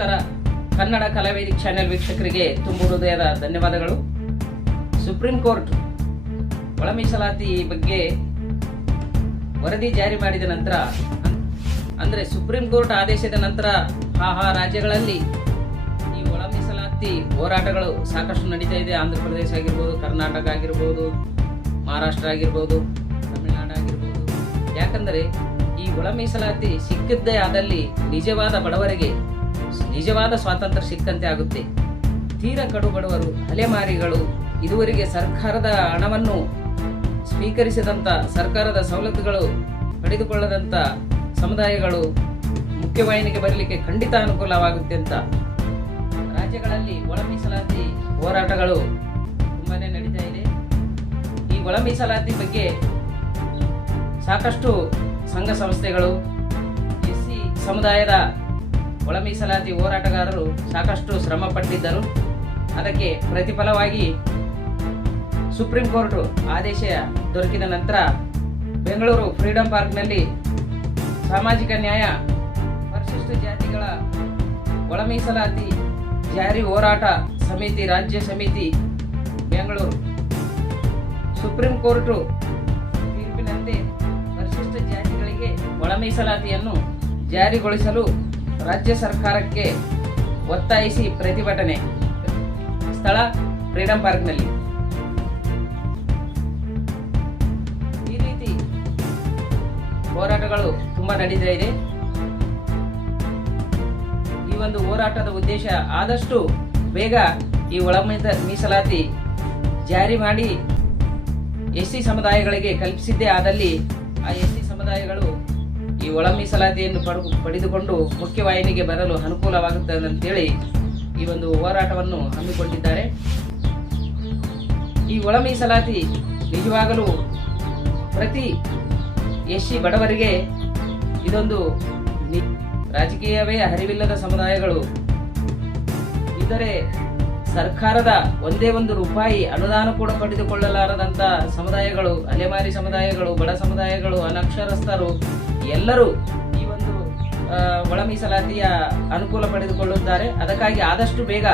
ನಮಸ್ಕಾರ. ಕನ್ನಡ ಕಲಾವೇದಿ ಚಾನೆಲ್ ವೀಕ್ಷಕರಿಗೆ ತುಂಬ ಹೃದಯದ ಧನ್ಯವಾದಗಳು. ಸುಪ್ರೀಂ ಕೋರ್ಟ್ ಒಳ ಮೀಸಲಾತಿ ಬಗ್ಗೆ ವರದಿ ಜಾರಿ ಮಾಡಿದ ನಂತರ, ಅಂದ್ರೆ ಸುಪ್ರೀಂ ಕೋರ್ಟ್ ಆದೇಶದ ನಂತರ ಆ ರಾಜ್ಯಗಳಲ್ಲಿ ಈ ಒಳ ಮೀಸಲಾತಿ ಹೋರಾಟಗಳು ಸಾಕಷ್ಟು ನಡೀತಾ ಇದೆ. ಆಂಧ್ರ ಪ್ರದೇಶ ಆಗಿರ್ಬೋದು, ಕರ್ನಾಟಕ ಆಗಿರ್ಬೋದು, ಮಹಾರಾಷ್ಟ್ರ ಆಗಿರ್ಬೋದು, ತಮಿಳುನಾಡು ಆಗಿರ್ಬೋದು. ಯಾಕಂದರೆ ಈ ಒಳ ಮೀಸಲಾತಿ ಸಿಕ್ಕಿದ್ದೇ ಆದಲ್ಲಿ ನಿಜವಾದ ಬಡವರಿಗೆ ನಿಜವಾದ ಸ್ವಾತಂತ್ರ್ಯ ಸಿಕ್ಕಂತೆ ಆಗುತ್ತೆ. ತೀರ ಕಡುಬಡವರು, ಅಲೆಮಾರಿಗಳು ಇದುವರೆಗೆ ಸರ್ಕಾರದ ಹಣವನ್ನು ಸ್ವೀಕರಿಸಿದಂಥ ಸರ್ಕಾರದ ಸವಲತ್ತುಗಳು ಪಡೆದುಕೊಳ್ಳದಂಥ ಸಮುದಾಯಗಳು ಮುಖ್ಯವಾಹಿನಿಗೆ ಬರಲಿಕ್ಕೆ ಖಂಡಿತ ಅನುಕೂಲವಾಗುತ್ತೆ ಅಂತ. ರಾಜ್ಯಗಳಲ್ಲಿ ಒಳ ಮೀಸಲಾತಿ ಹೋರಾಟಗಳು ತುಂಬಾ ನಡೀತಾ ಇದೆ. ಈ ಒಳ ಮೀಸಲಾತಿ ಬಗ್ಗೆ ಸಾಕಷ್ಟು ಸಂಘ ಸಂಸ್ಥೆಗಳು ಎಸ್ ಸಿ ಸಮುದಾಯದ ಒಳ ಮೀಸಲಾತಿ ಹೋರಾಟಗಾರರು ಸಾಕಷ್ಟು ಶ್ರಮ ಪಟ್ಟಿದ್ದರು. ಅದಕ್ಕೆ ಪ್ರತಿಫಲವಾಗಿ ಸುಪ್ರೀಂ ಕೋರ್ಟ್ ಆದೇಶ ದೊರಕಿದ ನಂತರ ಬೆಂಗಳೂರು ಫ್ರೀಡಂ ಪಾರ್ಕ್ನಲ್ಲಿ ಸಾಮಾಜಿಕ ನ್ಯಾಯ ಪರಿಶಿಷ್ಟ ಜಾತಿಗಳ ಒಳ ಮೀಸಲಾತಿ ಜಾರಿ ಹೋರಾಟ ಸಮಿತಿ, ರಾಜ್ಯ ಸಮಿತಿ, ಬೆಂಗಳೂರು ಸುಪ್ರೀಂ ಕೋರ್ಟು ತೀರ್ಪಿನಂತೆ ಪರಿಶಿಷ್ಟ ಜಾತಿಗಳಿಗೆ ಒಳ ಮೀಸಲಾತಿಯನ್ನು ಜಾರಿಗೊಳಿಸಲು ರಾಜ್ಯ ಸರ್ಕಾರಕ್ಕೆ ಒತ್ತಾಯಿಸಿ ಪ್ರತಿಭಟನೆ. ಸ್ಥಳ ಫ್ರೀಡಂ ಪಾರ್ಕ್ನಲ್ಲಿ. ಈ ರೀತಿ ಹೋರಾಟಗಳು ತುಂಬಾ ನಡೀತಾ ಇದೆ. ಈ ಒಂದು ಹೋರಾಟದ ಉದ್ದೇಶ ಆದಷ್ಟು ಬೇಗ ಈ ಒಳ ಮೀಸಲಾತಿ ಜಾರಿ ಮಾಡಿ ಎಸ್ ಸಿ ಸಮುದಾಯಗಳಿಗೆ ಕಲ್ಪಿಸಿದ್ದೇ ಆದಲ್ಲಿ ಆ ಎಸ್ ಸಿ ಸಮುದಾಯಗಳು ಈ ಒಳ ಮೀಸಲಾತಿಯನ್ನು ಪಡೆದು ಪಡೆದುಕೊಂಡು ಮುಖ್ಯವಾಹಿನಿಗೆ ಬರಲು ಅನುಕೂಲವಾಗುತ್ತದೆ ಅಂತೇಳಿ ಈ ಒಂದು ಹೋರಾಟವನ್ನು ಹಮ್ಮಿಕೊಂಡಿದ್ದಾರೆ. ಈ ಒಳ ಮೀಸಲಾತಿ ನಿಜವಾಗಲೂ ಪ್ರತಿ ಎಸ್ ಸಿ ಬಡವರಿಗೆ ಇದೊಂದು ರಾಜಕೀಯವೇ ಅರಿವಿಲ್ಲದ ಸಮುದಾಯಗಳು. ಇದರೆ ಸರ್ಕಾರದ ಒಂದೇ ಒಂದು ರೂಪಾಯಿ ಅನುದಾನ ಕೂಡ ಪಡೆದುಕೊಳ್ಳಲಾರದಂತ ಸಮುದಾಯಗಳು, ಅಲೆಮಾರಿ ಸಮುದಾಯಗಳು, ಬಡ ಸಮುದಾಯಗಳು, ಅನಕ್ಷರಸ್ಥರು ಎಲ್ಲರೂ ಈ ಒಂದು ಒಳ ಮೀಸಲಾತಿಯ ಅನುಕೂಲ ಪಡೆದುಕೊಳ್ಳುತ್ತಾರೆ. ಅದಕ್ಕಾಗಿ ಆದಷ್ಟು ಬೇಗ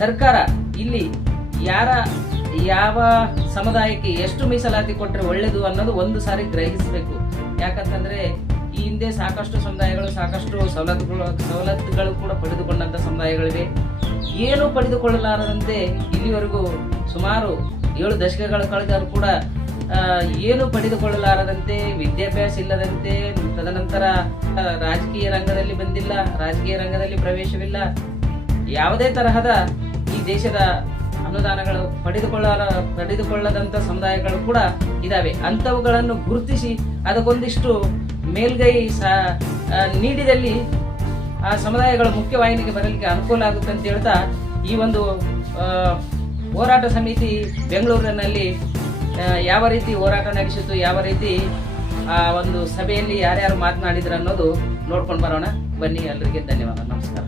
ಸರ್ಕಾರ ಇಲ್ಲಿ ಯಾರ, ಯಾವ ಸಮುದಾಯಕ್ಕೆ ಎಷ್ಟು ಮೀಸಲಾತಿ ಕೊಟ್ಟರೆ ಒಳ್ಳೆಯದು ಅನ್ನೋದು ಒಂದು ಸಾರಿ ಗ್ರಹಿಸಬೇಕು. ಯಾಕಂತಂದರೆ ಈ ಹಿಂದೆ ಸಾಕಷ್ಟು ಸಮುದಾಯಗಳು, ಸಾಕಷ್ಟು ಸವಲತ್ತುಗಳು ಸವಲತ್ತುಗಳು ಕೂಡ ಪಡೆದುಕೊಂಡಂಥ ಸಮುದಾಯಗಳಿವೆ. ಏನು ಪಡೆದುಕೊಳ್ಳಲಾರದಂತೆ ಇಲ್ಲಿವರೆಗೂ ಸುಮಾರು ಏಳು ದಶಕಗಳ ಕಳೆದರೂ ಕೂಡ ಏನು ಪಡೆದುಕೊಳ್ಳಲಾರದಂತೆ, ವಿದ್ಯಾಭ್ಯಾಸ ಇಲ್ಲದಂತೆ, ತದನಂತರ ರಾಜಕೀಯ ರಂಗದಲ್ಲಿ ಬಂದಿಲ್ಲ, ರಾಜಕೀಯ ರಂಗದಲ್ಲಿ ಪ್ರವೇಶವಿಲ್ಲ. ಯಾವುದೇ ತರಹದ ಈ ದೇಶದ ಅನುದಾನಗಳು ಪಡೆದುಕೊಳ್ಳ ಪಡೆದುಕೊಳ್ಳದಂತ ಸಮುದಾಯಗಳು ಕೂಡ ಇದಾವೆ. ಅಂಥವುಗಳನ್ನು ಗುರುತಿಸಿ ಅದಕ್ಕೊಂದಿಷ್ಟು ಮೇಲ್ಗೈ ನೀಡಿದಲ್ಲಿ ಆ ಸಮುದಾಯಗಳು ಮುಖ್ಯವಾಹಿನಿಗೆ ಬರಲಿಕ್ಕೆ ಅನುಕೂಲ ಆಗುತ್ತೆ ಅಂತ ಹೇಳ್ತಾ ಈ ಒಂದು ಹೋರಾಟ ಸಮಿತಿ ಬೆಂಗಳೂರಿನಲ್ಲಿ ಯಾವ ರೀತಿ ಹೋರಾಟ ನಡೆಸಿತು ಯಾವ ರೀತಿ ಆ ಒಂದು ಸಭೆಯಲ್ಲಿ ಯಾರ್ಯಾರು ಮಾತನಾಡಿದ್ರು ಅನ್ನೋದು ನೋಡ್ಕೊಂಡು ಬರೋಣ. ಬನ್ನಿ ಎಲ್ಲರಿಗೆ ಧನ್ಯವಾದ. ನಮಸ್ಕಾರ.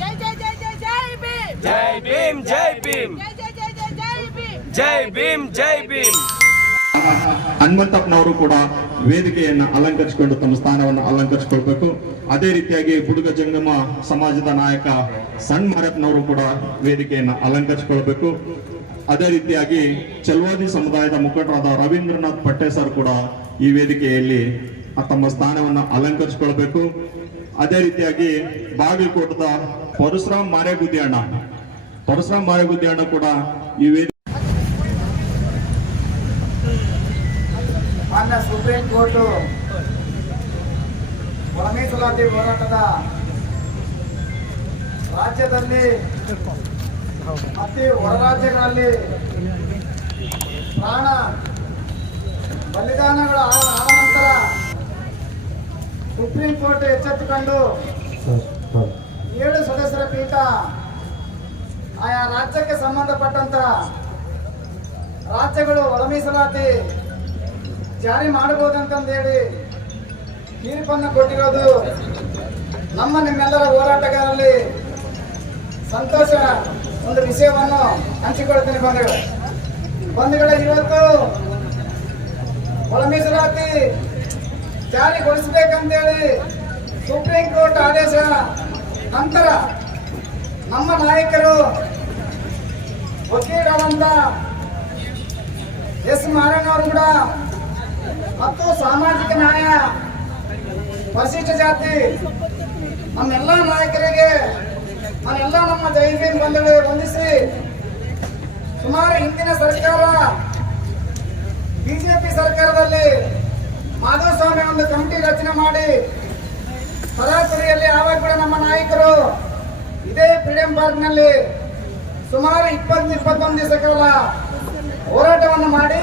ಜೈ ಜೈ ಜೈ ಜೈ ಜೈ ಭೀಮ್. ಜೈ ಭೀಮ್ ಜೈ ಭೀಮ್. ಜೈ ಜೈ ಜೈ ಜೈ ಜೈ ಭೀಮ್. ಜೈ ಭೀಮ್ ಜೈ ಭೀಮ್. ಹನುಮಂತಪ್ಪನವರು ಕೂಡ ವೇದಿಕೆಯನ್ನ ಅಲಂಕರಿಸಿಕೊಂಡು ತಮ್ಮ ಸ್ಥಾನವನ್ನು ಅಲಂಕರಿಸಿಕೊಳ್ಬೇಕು. ಅದೇ ರೀತಿಯಾಗಿ ಬುಡುಗ ಜಂಗಮ ಸಮಾಜದ ನಾಯಕ ಸಣ್ಣ ಮಾರಪ್ಪನವರು ಕೂಡ ವೇದಿಕೆಯನ್ನ ಅಲಂಕರಿಸಿಕೊಳ್ಬೇಕು. ಅದೇ ರೀತಿಯಾಗಿ ಚಲ್ವಾದಿ ಸಮುದಾಯದ ಮುಖಂಡರಾದ ರವೀಂದ್ರನಾಥ್ ಪಟ್ಟೆ ಸರ್ ಕೂಡ ಈ ವೇದಿಕೆಯಲ್ಲಿ ತಮ್ಮ ಸ್ಥಾನವನ್ನು ಅಲಂಕರಿಸಿಕೊಳ್ಬೇಕು. ಅದೇ ರೀತಿಯಾಗಿ ಬಾಗಲಕೋಟದ ಪರಶುರಾಮ್ ಮಾರೇಗುದ್ದಿ ಪರಶುರಾಮ್ ಮಾರೇಗುದ್ದಿ ಕೂಡ ಈ ಮಾನ್ಯ ಸುಪ್ರೀಂ ಕೋರ್ಟ್ ಒಳ ಮೀಸಲಾತಿ ಹೋರಾಟದ ರಾಜ್ಯದಲ್ಲಿ ಅತಿ ಹೊರ ರಾಜ್ಯಗಳಲ್ಲಿ ಪ್ರಾಣ ಬಲಿದಾನಗಳ ಆದ ನಂತರ ಸುಪ್ರೀಂ ಕೋರ್ಟ್ ಎಚ್ಚೆತ್ತುಕೊಂಡು ಏಳು ಸದಸ್ಯರ ಪೀಠ ಆಯಾ ರಾಜ್ಯಕ್ಕೆ ಸಂಬಂಧಪಟ್ಟಂತ ರಾಜ್ಯಗಳು ಒಳ ಮೀಸಲಾತಿ ಜಾರಿ ಮಾಡಬಹುದಂತಂದೇಳಿ ತೀರ್ಪನ್ನು ಕೊಟ್ಟಿರೋದು ನಮ್ಮ ನಿಮ್ಮೆಲ್ಲರ ಹೋರಾಟಗಾರರಲ್ಲಿ ಸಂತೋಷ ಒಂದು ವಿಷಯವನ್ನು ಹಂಚಿಕೊಳ್ತೀನಿ ಬಂಧುಗಳು. ಬಂಧುಗಳೇ, ಇವತ್ತು ಒಳ ಮೀಸಲಾತಿ ಜಾರಿಗೊಳಿಸಬೇಕಂತೇಳಿ ಸುಪ್ರೀಂ ಕೋರ್ಟ್ ಆದೇಶ ನಂತರ ನಮ್ಮ ನಾಯಕರು ವಕೀಲರಾದಂತ ಎಸ್ ಮಾರಣ್ಣವರು ಕೂಡ ಮತ್ತು ಸಾಮಾಜಿಕ ನ್ಯಾಯ, ಪರಿಶಿಷ್ಟ ಜಾತಿ, ನಮ್ಮೆಲ್ಲ ನಾಯಕರಿಗೆ ನಾನೆಲ್ಲ ನಮ್ಮ ಜೈವಿನ ಬಂಧುಗಳಿಗೆ ವಂದಿಸಿ, ಸುಮಾರು ಹಿಂದಿನ ಸರ್ಕಾರ, ಬಿಜೆಪಿ ಸರ್ಕಾರದಲ್ಲಿ ಮಾಧವಸ್ವಾಮಿ ಒಂದು ಕಮಿಟಿ ರಚನೆ ಮಾಡಿ, ಸರಾಸರಿಯಲ್ಲಿ ಆವಾಗ ಕೂಡ ನಮ್ಮ ನಾಯಕರು ಇದೇ ಫ್ರೀಡಂ ಪಾರ್ಕ್ನಲ್ಲಿ ಸುಮಾರು ಇಪ್ಪತ್ತು, ಇಪ್ಪತ್ತೊಂದು ದಿವಸ ಹೋರಾಟವನ್ನು ಮಾಡಿ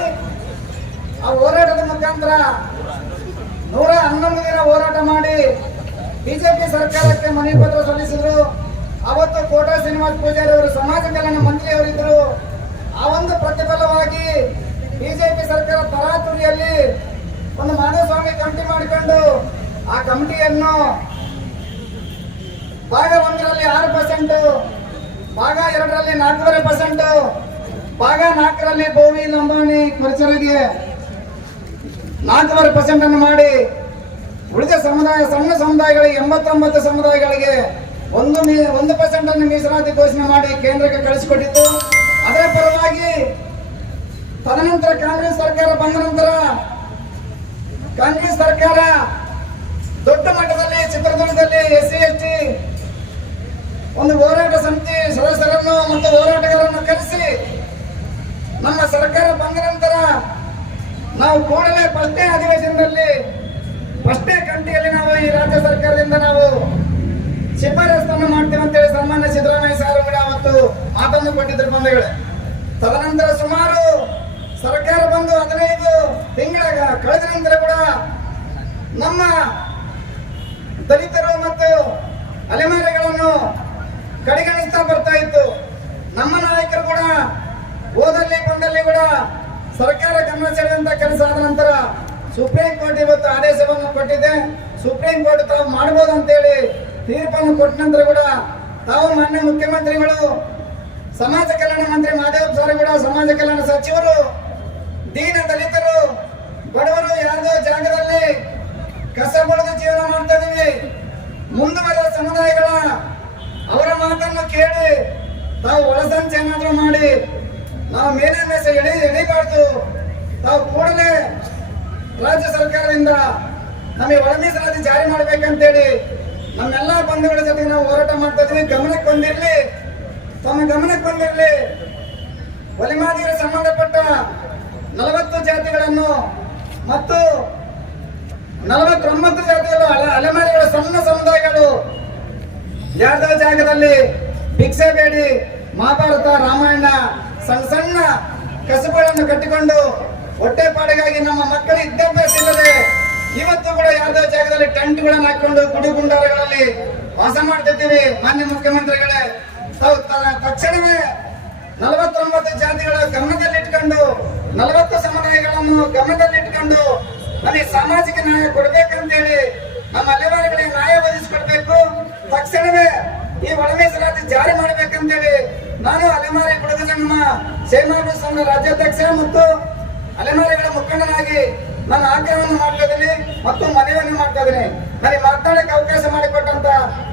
ಆ ಹೋರಾಟದ ಮುಖಾಂತರ ನೂರ ಹನ್ನೊಂದು ದಿನ ಹೋರಾಟ ಮಾಡಿ ಬಿಜೆಪಿ ಸರ್ಕಾರಕ್ಕೆ ಮನವಿ ಪತ್ರ ಸಲ್ಲಿಸಿದ್ರು. ಅವತ್ತು ಕೋಟಾ ಶ್ರೀನಿವಾಸ ಪೂಜಾರಿ ಅವರು ಸಮಾಜ ಕಲ್ಯಾಣ ಮಂತ್ರಿಯವರಿದ್ದರು. ಆ ಒಂದು ಪ್ರತಿಫಲವಾಗಿ ಬಿಜೆಪಿ ಸರ್ಕಾರ ತರಾತುರಿಯಲ್ಲಿ ಒಂದು ಮಾಧವಸ್ವಾಮಿ ಕಮಿಟಿ ಮಾಡಿಕೊಂಡು ಆ ಕಮಿಟಿಯನ್ನು ಭಾಗ ಒಂದರಲ್ಲಿ ಆರು ಪರ್ಸೆಂಟ್ ಭಾಗ ಎರಡರಲ್ಲಿ ನಾಲ್ಕೂವರೆ ಪರ್ಸೆಂಟ್ ಭಾಗ ನಾಲ್ಕರಲ್ಲಿ ಭೂಮಿ ಲಂಬಾಣಿ ಪರಿಸರಗೆ ನಾಲ್ಕೂವರೆ ಪರ್ಸೆಂಟ್ ಅನ್ನು ಮಾಡಿ. ಉಳಿದ ಸಮುದಾಯ, ಸಣ್ಣ ಸಮುದಾಯಗಳಿಗೆ ಎಂಬತ್ತೊಂಬತ್ತು ಸಮುದಾಯಗಳಿಗೆ ಒಂದು ಒಂದು ಪರ್ಸೆಂಟ್ ಅನ್ನು ಮೀಸಲಾತಿ ಘೋಷಣೆ ಮಾಡಿ ಕೇಂದ್ರಕ್ಕೆ ಕಳಿಸಿಕೊಟ್ಟಿತ್ತು ಅದರ ಪರವಾಗಿ ತದನಂತರ ಕಾಂಗ್ರೆಸ್ ಸರ್ಕಾರ ಬಂದ ನಂತರ ಕಾಂಗ್ರೆಸ್ ಸರ್ಕಾರ ದೊಡ್ಡ ಮಟ್ಟದಲ್ಲಿ, ಚಿತ್ರದುರ್ಗದಲ್ಲಿ ಎಸ್ ಸಿ ಎಸ್ ಟಿ ಒಂದು ಹೋರಾಟ ಸಮಿತಿ ಸದಸ್ಯರನ್ನು ಮತ್ತು ಹೋರಾಟಗಾರರನ್ನು ಕರೆಸಿ ನಮ್ಮ ಸರ್ಕಾರ ಬಂದ ನಂತರ ನಾವು ಕೂಡಲೇ ಪ್ರಶ್ನೆ ಅಧಿವೇಶನದಲ್ಲಿ ಪ್ರಶ್ನೆ ಕಂಟಿಯಲ್ಲಿ ನಾವು ಈ ರಾಜ್ಯ ಸರ್ಕಾರದಿಂದ ನಾವು ಶಿಫಾರಸನ್ನು ಮಾಡ್ತೇವೆ ಅಂತೇಳಿ ಸನ್ಮಾನ್ಯ ಸಿದ್ದರಾಮಯ್ಯ ಸರ್ ಕೂಡ ಅವತ್ತು ಮಾತನ್ನು ಕೊಟ್ಟಿದ್ರು ಬಂಧುಗಳೇ. ತದನಂತರ ಸುಮಾರು ಸರ್ಕಾರ ಬಂದು ಹದಿನೈದು ತಿಂಗಳ ಕಳೆದ ನಂತರ ಕೂಡ ನಮ್ಮ ದಲಿತರು ಮತ್ತು ಅಲೆಮಾರಿಗಳನ್ನು ಕಡೆಗಣಿಸ್ತಾ ಬರ್ತಾ ಇತ್ತು. ನಮ್ಮ ನಾಯಕರು ಕೂಡ ಓದಲ್ಲಿ ಬಂದಲ್ಲಿ ಕೂಡ ಸರ್ಕಾರ ಗಮನ ಸೆಳೆದಂತ ಕೆಲಸ ಆದ ನಂತರ ಸುಪ್ರೀಂ ಕೋರ್ಟ್ ಇವತ್ತು ಆದೇಶವನ್ನು ಕೊಟ್ಟಿದೆ. ಸುಪ್ರೀಂ ಕೋರ್ಟ್ ತಾವು ಮಾಡಬಹುದು ಅಂತೇಳಿ ತೀರ್ಪನ್ನು ಕೊಟ್ಟ ನಂತರ ಕೂಡ ತಾವು ಮಾನ್ಯ ಮುಖ್ಯಮಂತ್ರಿಗಳು, ಸಮಾಜ ಕಲ್ಯಾಣ ಮಂತ್ರಿ ಮಾದೇವ್ ಸಾರಿ ಕೂಡ ಸಮಾಜ ಕಲ್ಯಾಣ ಸಚಿವರು, ದೀನ ದಲಿತರು, ಬಡವರು ಯಾವುದೋ ಜಾಗದಲ್ಲಿ ಕಸ ಬಳಿದು ಜೀವನ ಮಾಡ್ತಾ ಇದೀವಿ ಮುಂದುವರೆದ ಸಮುದಾಯಗಳ ಅವರ ಮಾತನ್ನು ಕೇಳಿ ತಾವು ಒಳಸಂಚೆ ಏನಾದರೂ ಮಾಡಿ ನಾವು ಮೇಲೆ ಮೇಸ ಎಳಿ ಎಳಿಬಾರ್ದು. ತಾವು ಕೂಡಲೇ ರಾಜ್ಯ ಸರ್ಕಾರದಿಂದ ನಮಗೆ ಒಳ ಮೀಸಲಾತಿ ಜಾರಿ ಮಾಡ್ಬೇಕಂತೇಳಿ ನಮ್ಮೆಲ್ಲ ಬಂಧುಗಳ ಜೊತೆ ನಾವು ಹೋರಾಟ ಮಾಡ್ತಾ ಇದೀವಿ. ಗಮನಕ್ಕೆ ಬಂದಿರಲಿ. ತಮ್ಮ ಗಮನಕ್ಕೆ ಬಂದಿರಲಿ. ಒಲಿಮಾದಿಗೆ ಸಂಬಂಧಪಟ್ಟ ನಲವತ್ತು ಜಾತಿಗಳನ್ನು ಮತ್ತು ನಲವತ್ತೊಂಬತ್ತು ಜಾತಿಗಳು ಅಲೆ- ಅಲೆಮಾರಿಗಳ ಸಣ್ಣ ಸಮುದಾಯಗಳು ಯಾವ್ದೋ ಜಾಗದಲ್ಲಿ ಭಿಕ್ಷೆ ಬೇಡಿ ಮಹಾಭಾರತ, ರಾಮಾಯಣ ಸಣ್ಣ ಸಣ್ಣ ಕಸುಬುಗಳನ್ನು ಕಟ್ಟಿಕೊಂಡು ಹೊಟ್ಟೆಪಾಡಿಗಾಗಿ ನಮ್ಮ ಮಕ್ಕಳು ವಿದ್ಯಾಭ್ಯಾಸ ಇಲ್ಲದೆ ಇವತ್ತು ಕೂಡ ಯಾವುದೋ ಜಾಗದಲ್ಲಿ ಟೆಂಟ್ಗಳನ್ನು ಹಾಕೊಂಡು ಗುಡಿ ಗುಂಡಾರಗಳಲ್ಲಿ ವಾಸ ಮಾಡ್ತಿದ್ದೀವಿ. ಮಾನ್ಯ ಮುಖ್ಯಮಂತ್ರಿಗಳೇ, ತಾವು ತಕ್ಷಣವೇ ನಲವತ್ತೊಂಬತ್ತು ಜಾತಿಗಳ ಗಮನದಲ್ಲಿಟ್ಕೊಂಡು, ನಲವತ್ತು ಸಮುದಾಯಗಳನ್ನು ಗಮನದಲ್ಲಿಟ್ಕೊಂಡು ನಮಗೆ ಸಾಮಾಜಿಕ ನ್ಯಾಯ ಕೊಡ್ಬೇಕಂತೇಳಿ ನಮ್ಮ ಅಲೆಮಾರಿಗಳಿಗೆ ನ್ಯಾಯ ಒದಗಿಸ್ಕೊಡ್ಬೇಕು. ತಕ್ಷಣವೇ ಈ ಒಳ ಸಲಾತಿ ಜಾರಿ ಮಾಡ್ಬೇಕಂತೇಳಿ ನಾನು ಅಲೆಮಾರಿ ಕೊಡಗು ಸಂಗಮ ಸೇನಾಡು ಸಂಘ ರಾಜ್ಯಾಧ್ಯಕ್ಷ ಮತ್ತು ಅಲೆಮಾರಿಗಳ ಮುಖಂಡನಾಗಿ ನನ್ನ ಆಗ್ರಹವನ್ನು ಮಾಡ್ತಾ ಇದ್ದೀನಿ ಮತ್ತು ಮನೆಯನ್ನು ಮಾಡ್ತಾ ಇದ್ದೀನಿ. ನನಗೆ ಮಾತನಾಡಕ್ಕೆ ಅವಕಾಶ ಮಾಡಿಕೊಟ್ಟಂತ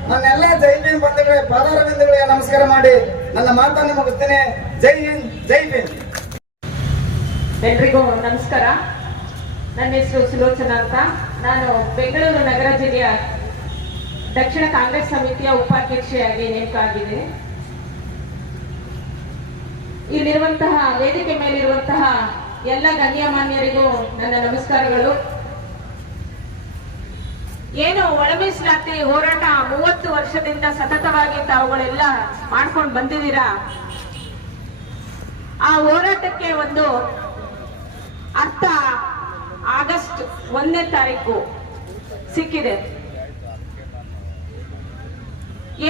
ನನ್ನೆಲ್ಲ ಜೈ ಭೀಮ್ ಬಂಧುಗಳೇ, ಪಾದಾರ ಬಿಂದುಗಳಿಗೆ ನಮಸ್ಕಾರ ಮಾಡಿ ನನ್ನ ಮಾತನ್ನು ಮುಗಿಸ್ತೇನೆ. ಜೈ ಹಿಂದ್, ಜೈ ಭೀಮ್. ಎಲ್ರಿಗೂ ನಮಸ್ಕಾರ. ನನ್ನ ಹೆಸರು ಸುಲೋಚನಾ ಅಂತ. ನಾನು ಬೆಂಗಳೂರು ನಗರ ಜಿಲ್ಲೆಯ ದಕ್ಷಿಣ ಕಾಂಗ್ರೆಸ್ ಸಮಿತಿಯ ಉಪಾಧ್ಯಕ್ಷೆಯಾಗಿ ನೇಮಕ ಆಗಿದ್ದೀನಿ ಇಲ್ಲಿರುವಂತಹ ವೇದಿಕೆ ಮೇಲಿರುವಂತಹ ಎಲ್ಲ ಗಣ್ಯಮಾನ್ಯರಿಗೂ ನನ್ನ ನಮಸ್ಕಾರಗಳು. ಏನು ಒಳ ಮೀಸಲಾತಿ ಹೋರಾಟ ಮೂವತ್ತು ವರ್ಷದಿಂದ ಸತತವಾಗಿ ತಾವುಗಳೆಲ್ಲ ಮಾಡ್ಕೊಂಡು ಬಂದಿದ್ದೀರಾ? ಆ ಹೋರಾಟಕ್ಕೆ ಒಂದು ಅರ್ಥ ಆಗಸ್ಟ್ ಒಂದನೇ ತಾರೀಕು ಸಿಕ್ಕಿದೆ.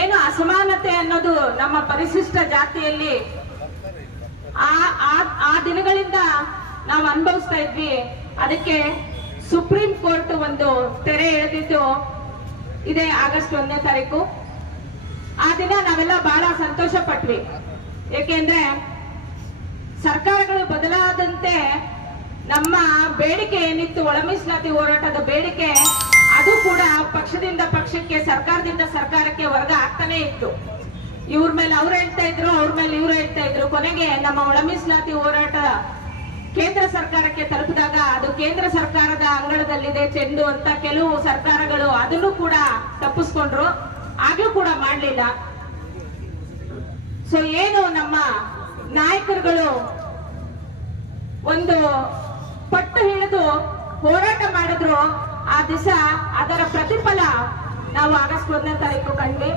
ಏನು ಅಸಮಾನತೆ ಅನ್ನೋದು ನಮ್ಮ ಪರಿಶಿಷ್ಟ ಜಾತಿಯಲ್ಲಿ ಆ ದಿನಗಳಿಂದ ನಾವು ಅನುಭವಿಸ್ತಾ ಇದ್ವಿ. ಅದಕ್ಕೆ ಸುಪ್ರೀಂ ಕೋರ್ಟ್ ಒಂದು ತೆರೆ ಎಳೆದಿದ್ದು ಇದೆ ಆಗಸ್ಟ್ ಒಂದನೇ ತಾರೀಕು. ಆ ದಿನ ನಾವೆಲ್ಲ ಬಹಳ ಸಂತೋಷ ಪಟ್ವಿ. ಏಕೆಂದ್ರೆ ಸರ್ಕಾರಗಳು ಬದಲಾದಂತೆ ನಮ್ಮ ಬೇಡಿಕೆ ಏನಿತ್ತು ಒಳ ಮೀಸಲಾತಿ ಹೋರಾಟದ ಬೇಡಿಕೆ, ಅದು ಕೂಡ ಪಕ್ಷದಿಂದ ಪಕ್ಷಕ್ಕೆ, ಸರ್ಕಾರದಿಂದ ಸರ್ಕಾರಕ್ಕೆ ವರ್ಗ ಆಗ್ತಾನೆ ಇತ್ತು. ಇವ್ರ ಮೇಲೆ ಅವ್ರು ಹೇಳ್ತಾ ಇದ್ರು, ಅವ್ರ ಮೇಲೆ ಇವ್ರು ಹೇಳ್ತಾ ಇದ್ರು. ಕೊನೆಗೆ ನಮ್ಮ ಒಳ ಮೀಸಲಾತಿ ಹೋರಾಟ ಕೇಂದ್ರ ಸರ್ಕಾರಕ್ಕೆ ತಲುಪಿದಾಗ ಅದು ಕೇಂದ್ರ ಸರ್ಕಾರದ ಅಂಗಳದಲ್ಲಿದೆ, ಚೆಂಡು ಅಂತ ಕೆಲವು ಸರ್ಕಾರಗಳು ಅದನ್ನು ಕೂಡ ತಪ್ಪಿಸ್ಕೊಂಡ್ರು. ಆಗ್ಲೂ ಕೂಡ ಮಾಡಲಿಲ್ಲ. ಸೊ ಏನು ನಮ್ಮ ನಾಯಕರುಗಳು ಒಂದು ಪಟ್ಟು ಹಿಡಿದು ಹೋರಾಟ ಮಾಡಿದ್ರು, ಆ ದಿವಸ ಅದರ ಪ್ರತಿಫಲ ನಾವು ಆಗಸ್ಟ್ ಒಂದನೇ ತಾರೀಕು ಕಂಡ್ವಿ.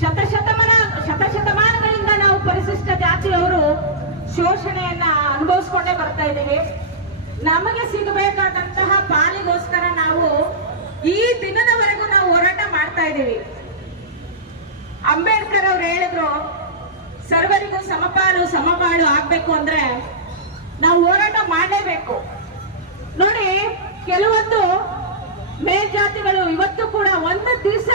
ಶತಶತಮಾನ ಶತಶತಮಾನಗಳಿಂದ ನಾವು ಪರಿಶಿಷ್ಟ ಜಾತಿಯವರು ಶೋಷಣೆಯನ್ನ ಅನುಭವಿಸ್ಕೊಂಡೇ ಬರ್ತಾ ಇದ್ದೀವಿ. ನಮಗೆ ಸಿಗಬೇಕಾದಂತಹ ಪಾಲಿಗೋಸ್ಕರ ನಾವು ಈ ದಿನದವರೆಗೂ ನಾವು ಹೋರಾಟ ಮಾಡ್ತಾ ಇದ್ದೀವಿ. ಅಂಬೇಡ್ಕರ್ ಅವ್ರು ಹೇಳಿದ್ರು, ಸರ್ವರಿಗೂ ಸಮಪಾಲು ಸಮಪಾಲು ಆಗ್ಬೇಕು ಅಂದ್ರೆ ನಾವು ಹೋರಾಟ ಮಾಡಲೇಬೇಕು. ನೋಡಿ, ಕೆಲವೊಂದು ಮೇಲ್ಜಾತಿಗಳು ಇವತ್ತು ಕೂಡ ಒಂದು ದಿವಸ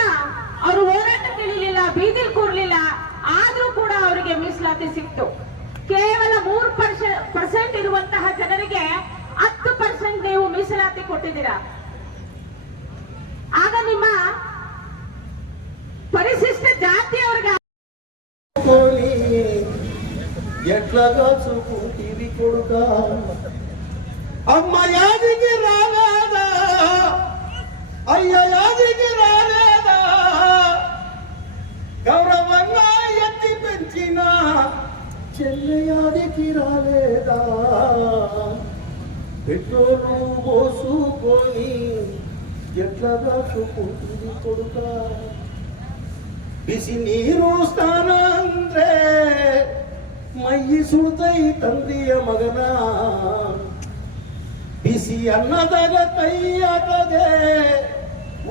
ಅವರು ಹೋರಾಟ ತಿಳಿಲಿಲ್ಲ ಬೀದಿಲ್ ಕೂರ್ಲಿಲ್ಲ, ಆದ್ರೂ ಕೂಡ ಅವರಿಗೆ ಮೀಸಲಾತಿ ಸಿಕ್ತು. ಕೇವಲ ಮೂರು ಪರ್ಸೆಂಟ್ ಇರುವಂತಹ ಜನರಿಗೆ ಹತ್ತು ಪರ್ಸೆಂಟ್ ನೀವು ಮೀಸಲಾತಿ ಕೊಟ್ಟಿದ್ದೀರಾ ಆಗ ನಿಮ್ಮ ಪರಿಶಿಷ್ಟ ಜಾತಿಯವ್ರಿಗೆ కోని ఎట్లాగా చూపుతీవి కొడుక అమ్మ యాదికి ಬಿಸಿ ನೀರು ಸ್ನಾನ ಅಂದ್ರೆ ಮೈಯಿ ಸುಳ್ತೈ ತಂದೆಯ ಮಗನ. ಬಿಸಿ ಅನ್ನದಾಗ ಕೈಯಾಗದೆ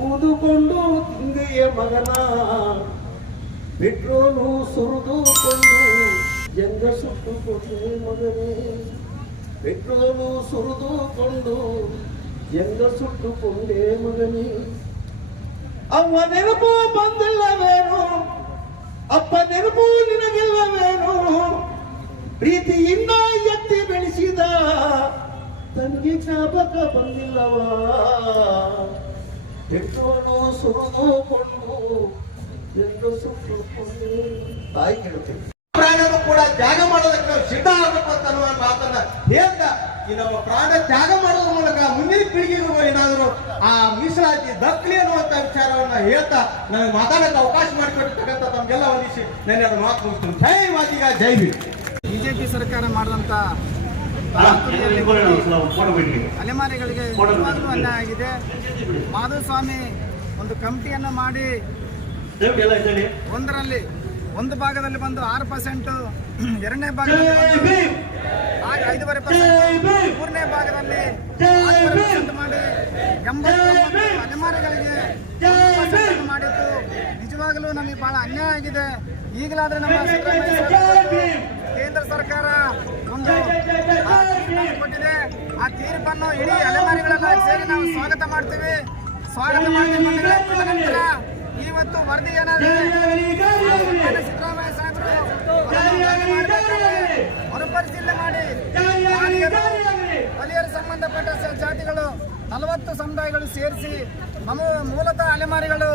ಊದುಕೊಂಡು ತಂದೆಯ ಮಗನ. ಪೆಟ್ರೋಲು ಸುರಿದುಕೊಂಡು ಜಂಗ ಸುಟ್ಟು ಮಗನೇ. ಪೆಟ್ರೋಲು ಸುರಿದುಕೊಂಡು ಎಂಗ ಸುಟ್ಟುಕೊಂಡೇ ಮಗನಿ ಅವ್ವ ನೆನಪು ಬಂದಿಲ್ಲವೇನು ಅಪ್ಪ ನೆನಪು ನಿನಗಿಲ್ಲವೇನು ಪ್ರೀತಿಯಿಂದ ಎತ್ತಿ ಬೆಳೆಸಿದ ತನಗೆ ಜ್ಞಾಪಕ ಬಂದಿಲ್ಲವಾ ಪೆಟ್ರೋಲು ಸುರಿದುಕೊಂಡು ಎಂದು ಸುಟ್ಟುಕೊಂಡು ತಾಯಿ ಪ್ರಾಣನು ಕೂಡ ತ್ಯಾಗ ಮಾಡೋದಕ್ಕೆ ನಾವು ಸಿದ್ಧ ಆಗಬೇಕು ಅಂತ ಅನ್ನುವ ಮಾತನ್ನ ಹೇಳ್ತಾ ಈ ನಮ್ಮ ಪ್ರಾಣ ತ್ಯಾಗ ಮಾಡೋದ್ರ ಮೂಲಕ ಮುಂದಿನ ಪೀಳಿಗೆಗೂ ಏನಾದರೂ ಆ ಮೀಸಲಾತಿ ದಕ್ಕಲಿ ಅನ್ನುವಂತ ವಿಚಾರವನ್ನ ಹೇಳ್ತಾ ನನಗೆ ಮಾತಾಡಕ್ಕೆ ಅವಕಾಶ ಮಾಡಿಕೊಟ್ಟಿರ್ತಕ್ಕಂಥ ತಮ್ಗೆಲ್ಲ ವಂದಿಸಿ ನನ್ನ ಎರಡು ಮಾತು ಮುಗಿಸ್ತೀನಿ. ಜೈ ಮಾತೀಗ ಜೈ ಬಿ ಬಿಜೆಪಿ ಸರ್ಕಾರ ಮಾಡಿದಂತ ಅಲೆಮಾರಿಗಳಿಗೆ ಅನ್ಯಾಯ ಆಗಿದೆ. ಮಾಧುಸ್ವಾಮಿ ಒಂದು ಕಮಿಟಿಯನ್ನು ಮಾಡಿ ಒಂದರಲ್ಲಿ ಒಂದು ಭಾಗದಲ್ಲಿ ಬಂದು ಆರು ಪರ್ಸೆಂಟ್ ಎರಡನೇ ಭಾಗದಲ್ಲಿ ಐದೂವರೆ ಪರ್ಸೆಂಟ್ ಮೂರನೇ ಭಾಗದಲ್ಲಿ ಮಾಡಿ ಎಂಬತ್ತೊಂಬತ್ತು ಅಲೆಮಾರಿಗಳಿಗೆ percent ಮಾಡಿದ್ದು. ನಿಜವಾಗಲೂ ನಮಗೆ ಬಹಳ ಅನ್ಯಾಯ ಆಗಿದೆ. ಈಗಲಾದ್ರೆ ನಮ್ಮ ಕೇಂದ್ರ ಸರ್ಕಾರ ಒಂದು ಕೊಟ್ಟಿದೆ. ಆ ತೀರ್ಪನ್ನು ಇಡೀ ಅಲೆಮಾರಿಗಳೆಲ್ಲ ಸೇರಿ ನಾವು ಸ್ವಾಗತ ಮಾಡ್ತೀವಿ. ಸ್ವಾಗತ ಮಾಡ್ತೀವಿ ಇವತ್ತು ವರದಿ ಏನಾದ್ರೆ ಸಿದ್ದರಾಮಯ್ಯ ಸಾಹೇಬರು ಮರುಪರಿಶೀಲನೆ ಮಾಡಿ. ವಲಿಯರು ಸಂಬಂಧಪಟ್ಟ ಜಾತಿಗಳು ನಲವತ್ತು ಸಮುದಾಯಗಳು ಸೇರಿಸಿ ನಮ್ಮ ಮೂಲತಃ ಅಲೆಮಾರಿಗಳು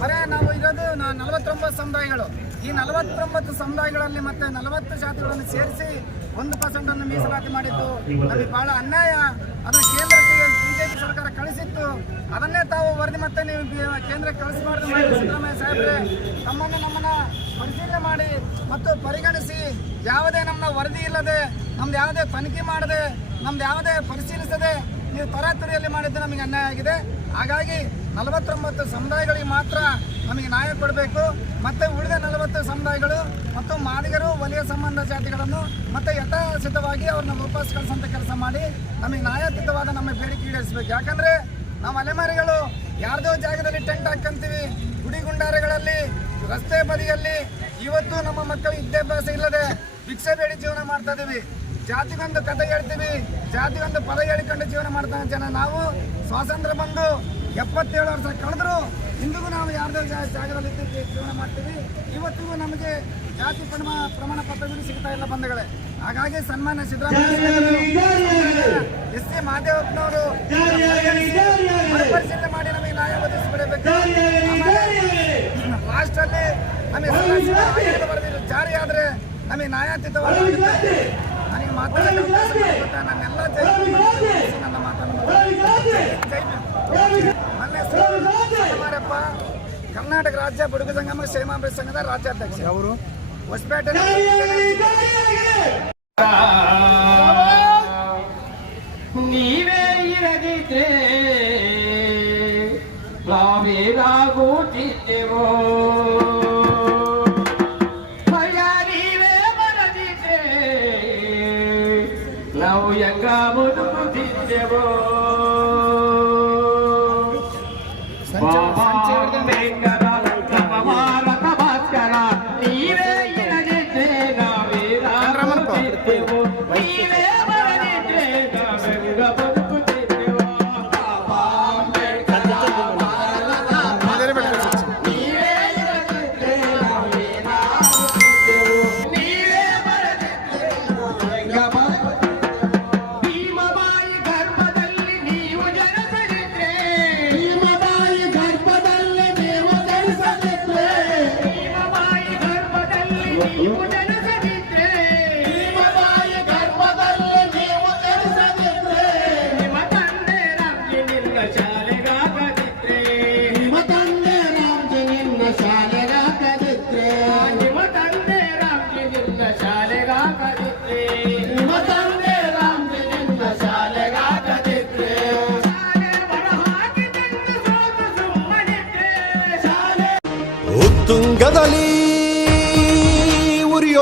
ಬರೇ ನಾವು ಇರೋದು ನಲವತ್ತೊಂಬತ್ತು ಸಮುದಾಯಗಳು. ಈ ನಲವತ್ತೊಂಬತ್ತು ಸಮುದಾಯಗಳಲ್ಲಿ ಮತ್ತೆ ನಲವತ್ತು ಜಾತಿಗಳನ್ನು ಸೇರಿಸಿ ಒಂದು ಪರ್ಸೆಂಟ್ ಅನ್ನು ಮೀಸಲಾತಿ ಮಾಡಿದ್ದು ನಮಗೆ ಬಹಳ ಅನ್ಯಾಯ. ಅದನ್ನು ಕೇಂದ್ರಕ್ಕೆ ಬಿಜೆಪಿ ಸರ್ಕಾರ ಕಳಿಸಿತ್ತು, ಅದನ್ನೇ ತಾವು ವರದಿ ಮತ್ತೆ ನೀವು ಕೇಂದ್ರ ಕೇಂದ್ರಕ್ಕೆ ಕಳಿಸಬಾರ್ದು ಸಿದ್ದರಾಮಯ್ಯ ಸಾಹೇಬ್ರೆ. ತಮ್ಮನ್ನು ನಮ್ಮನ್ನ ಪರಿಶೀಲನೆ ಮಾಡಿ ಮತ್ತು ಪರಿಗಣಿಸಿ. ಯಾವುದೇ ನಮ್ಮ ವರದಿ ಇಲ್ಲದೆ, ನಮ್ದು ಯಾವುದೇ ತನಿಖೆ ಮಾಡದೆ, ನಮ್ದು ಯಾವುದೇ ಪರಿಶೀಲಿಸದೆ ನೀವು ತರಾತುರಿಯಲ್ಲಿ ಮಾಡಿದ್ದು ನಮಗೆ ಅನ್ಯಾಯ ಆಗಿದೆ. ಹಾಗಾಗಿ ನಲವತ್ತೊಂಬತ್ತು ಸಮುದಾಯಗಳಿಗೆ ಮಾತ್ರ ನಮಗೆ ನ್ಯಾಯ ಕೊಡಬೇಕು. ಮತ್ತೆ ಉಳಿದ ನಲವತ್ತು ಸಮುದಾಯಗಳು ಮತ್ತು ಮಾದಿಗರು ವಲಯ ಸಂಬಂಧ ಜಾತಿಗಳನ್ನು ಮತ್ತೆ ಯಥಾಸಿತವಾಗಿ ಅವ್ರನ್ನ ವಾಪಸ್ ಕಳಿಸಂತ ಕೆಲಸ ಮಾಡಿ ನಮಗೆ ನ್ಯಾಯತೀತವಾದ ನಮ್ಮ ಬೇಡಿಕೆ ಈಡೇರಿಸಬೇಕು. ಯಾಕಂದ್ರೆ ನಾವು ಅಲೆಮಾರಿಗಳು ಯಾರ್ದೋ ಜಾಗದಲ್ಲಿ ಟೆಂಟ್ ಗುಡಿ ಗುಂಡಾರಗಳಲ್ಲಿ, ರಸ್ತೆ ಬದಿಯಲ್ಲಿ. ಇವತ್ತು ನಮ್ಮ ಮಕ್ಕಳು ವಿದ್ಯಾಭ್ಯಾಸ ಇಲ್ಲದೆ ಭಿಕ್ಷೆ ಬೇಡಿ ಜೀವನ ಮಾಡ್ತಾ ಇದೀವಿ. ಜಾತಿಗೊಂದು ಕಥೆ ಹೇಳ್ತೀವಿ. ಜಾತಿಗೊಂದು ಪದ ಹೇಳಿಕೊಂಡು ಜೀವನ ಮಾಡ್ತಾ ಜನ ನಾವು ಸ್ವಾತಂತ್ರ್ಯ ಬಂದು ಎಪ್ಪತ್ತೇಳು ವರ್ಷ ಕಳೆದ್ರು ಇಂದಿಗೂ ನಾವು ಯಾರ್ದೋ ಜಾಗದಲ್ಲಿ ಜೀವನ ಮಾಡ್ತೀವಿ. ಇವತ್ತಿಗೂ ನಮಗೆ ಜಾತಿ ಪ್ರಮಾಣ ಪ್ರಮಾಣ ಪತ್ರಗಳು ಸಿಗ್ತಾ ಇಲ್ಲ ಬಂಧುಗಳೇ. ಹಾಗಾಗಿ ಸನ್ಮಾನ್ಯ ಸಿದ್ದರಾಮಯ್ಯ ಎಸ್ ಸಿ ಮಾದೇವಪ್ಪನವರು ಪರಿಶೀಲನೆ ಮಾಡಿ ನಮಗೆ ನ್ಯಾಯ ಒದಗಿಸಿಬಿಡಬೇಕು ಲಾಸ್ಟ್ ಅಲ್ಲಿ ನಮಗೆ ವರದಿ ಜಾರಿ ಆದ್ರೆ ನಮಗೆ ನ್ಯಾಯಾತೀತವಾದ ನನಗೆ ಮಾತಾಡಲು ನನ್ನೆಲ್ಲ ಜೈ ನನ್ನ ಮಾತನ್ನು ಜೈ ಭೀಮ್. ನನ್ನ ಹೆಸರು ಕುಮಾರಪ್ಪ ಕರ್ನಾಟಕ ರಾಜ್ಯ ಬುಡುಗು ಸಂಗಮ ಕ್ಷೇಮಾಭಿವೃದ್ಧಿ ಸಂಘದ ರಾಜ್ಯಾಧ್ಯಕ್ಷ ಅವರು ಹೊಸಪೇಟೆ ನೀವೇ ಇರದಿದ್ರೆ ನಾವೇನಾಗುತ್ತಿದ್ದೆವೋ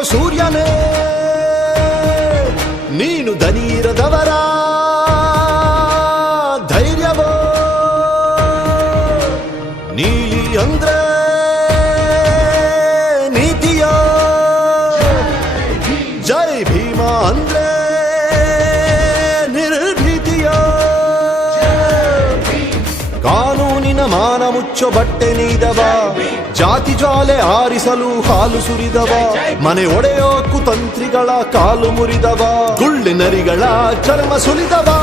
ಸೂರ್ಯನೇ, ನೀನು ದನೀರದವರ ಧೈರ್ಯವೋ? ನೀಲಿ ಅಂದ್ರೆ ನೀತಿಯೋ? ಜೈ ಭೀಮ ಅಂದ್ರೆ ನಿರ್ಭೀತಿಯೋ? ಕಾನೂನಿನ ಮಾನ ಮುಚ್ಚೋ ಬಟ್ಟೆ ನೀದವ? ಜಾತಿ ಜ್ವಾಲೆ ಆರಿಸಲು ಹಾಲು ಸುರಿದವ. ಮನೆ ಒಡೆಯೋಕು ತಂತ್ರಿಗಳ ಕಾಲು ಮುರಿದವ. ಗುಳ್ಳಿನರಿಗಳ ಚರ್ಮ ಸುಲಿದವ.